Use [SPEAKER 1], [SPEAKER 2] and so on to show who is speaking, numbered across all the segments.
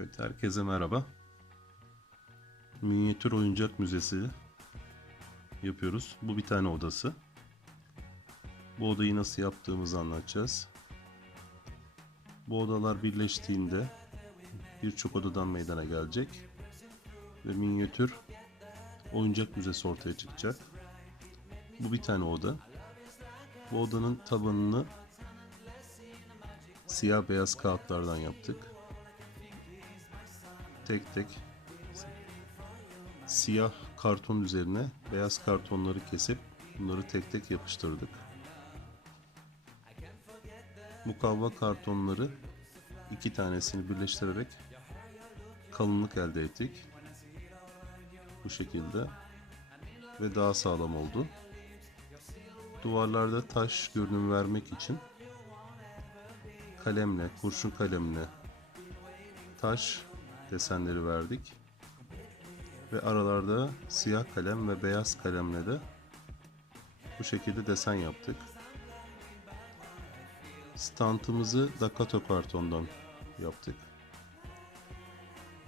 [SPEAKER 1] Evet, herkese merhaba. Minyatür oyuncak müzesi yapıyoruz. Bu bir tane odası. Bu odayı nasıl yaptığımızı anlatacağız. Bu odalar birleştiğinde birçok odadan meydana gelecek ve minyatür oyuncak müzesi ortaya çıkacak. Bu bir tane oda. Bu odanın tabanını siyah beyaz kağıtlardan yaptık. Tek tek siyah karton üzerine beyaz kartonları kesip bunları tek tek yapıştırdık. Mukavva kartonları iki tanesini birleştirerek kalınlık elde ettik. Bu şekilde ve daha sağlam oldu. Duvarlarda taş görünüm vermek için kalemle, kurşun kalemle taş desenleri verdik. Ve aralarda siyah kalem ve beyaz kalemle de bu şekilde desen yaptık. Stantımızı Dakato kartondan yaptık.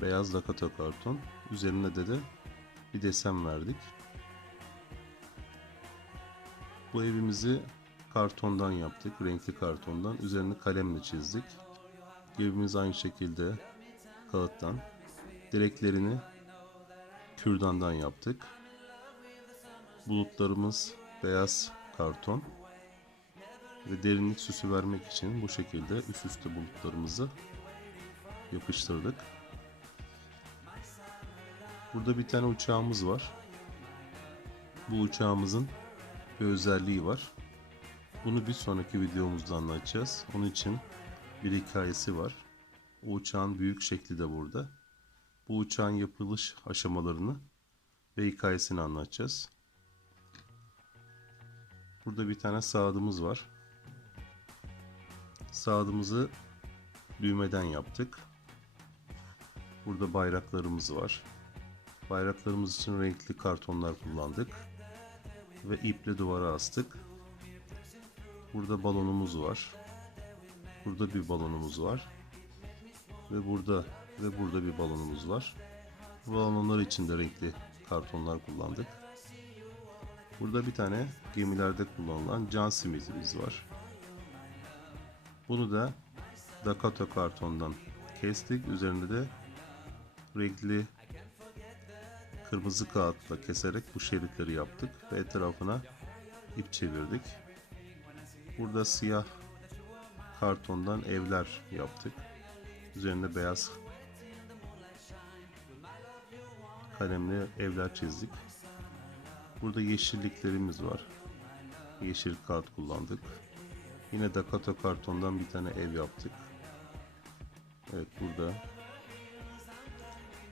[SPEAKER 1] Beyaz Dakato karton. Üzerine de de bir desen verdik. Bu evimizi kartondan yaptık. Renkli kartondan. Üzerini kalemle çizdik. Evimiz aynı şekilde kağıttan. Direklerini kürdandan yaptık. Bulutlarımız beyaz karton. Ve derinlik süsü vermek için bu şekilde üst üste bulutlarımızı yapıştırdık. Burada bir tane uçağımız var. Bu uçağımızın bir özelliği var. Bunu bir sonraki videomuzda anlatacağız. Onun için bir hikayesi var. O uçağın büyük şekli de burada. Bu uçağın yapılış aşamalarını ve hikayesini anlatacağız. Burada bir tane saadımız var. Saadımızı düğmeden yaptık. Burada bayraklarımız var. Bayraklarımız için renkli kartonlar kullandık. Ve iple duvara astık. Burada balonumuz var. Burada bir balonumuz var. Ve burada ve burada bir balonumuz var. Bu balonlar için de renkli kartonlar kullandık. Burada bir tane gemilerde kullanılan can simidimiz var. Bunu da Dakota kartondan kestik. Üzerinde de renkli kırmızı kağıtla keserek bu şeritleri yaptık ve etrafına ip çevirdik. Burada siyah kartondan evler yaptık. Üzerinde beyaz kalemle evler çizdik. Burada yeşilliklerimiz var. Yeşil kağıt kullandık. Yine Dakota kartondan bir tane ev yaptık. Evet burada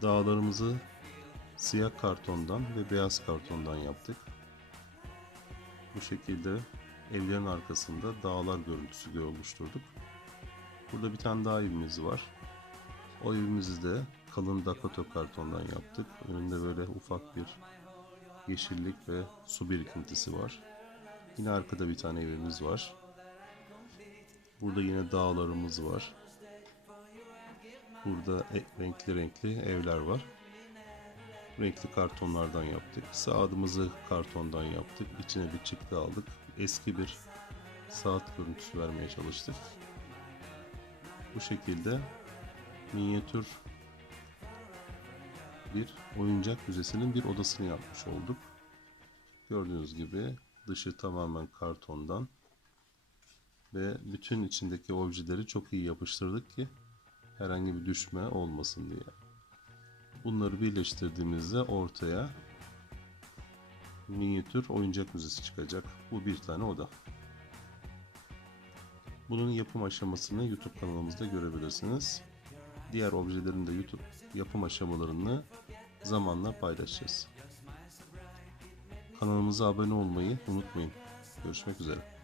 [SPEAKER 1] dağlarımızı siyah kartondan ve beyaz kartondan yaptık. Bu şekilde evlerin arkasında dağlar görüntüsü oluşturduk. Burada bir tane daha evimiz var. O evimizi de kalın Dakota kartondan yaptık. Önünde böyle ufak bir yeşillik ve su birikintisi var. Yine arkada bir tane evimiz var. Burada yine dağlarımız var. Burada e- renkli renkli evler var. Renkli kartonlardan yaptık. Saatimizi kartondan yaptık. İçine bir çıktı aldık. Eski bir saat görüntüsü vermeye çalıştık. Bu şekilde minyatür bir oyuncak müzesinin bir odasını yapmış olduk. Gördüğünüz gibi dışı tamamen kartondan ve bütün içindeki objeleri çok iyi yapıştırdık ki herhangi bir düşme olmasın diye. Bunları birleştirdiğimizde ortaya minyatür oyuncak müzesi çıkacak. Bu bir tane oda. Bunun yapım aşamasını YouTube kanalımızda görebilirsiniz. Diğer objelerin de YouTube yapım aşamalarını zamanla paylaşacağız. Kanalımıza abone olmayı unutmayın. Görüşmek üzere.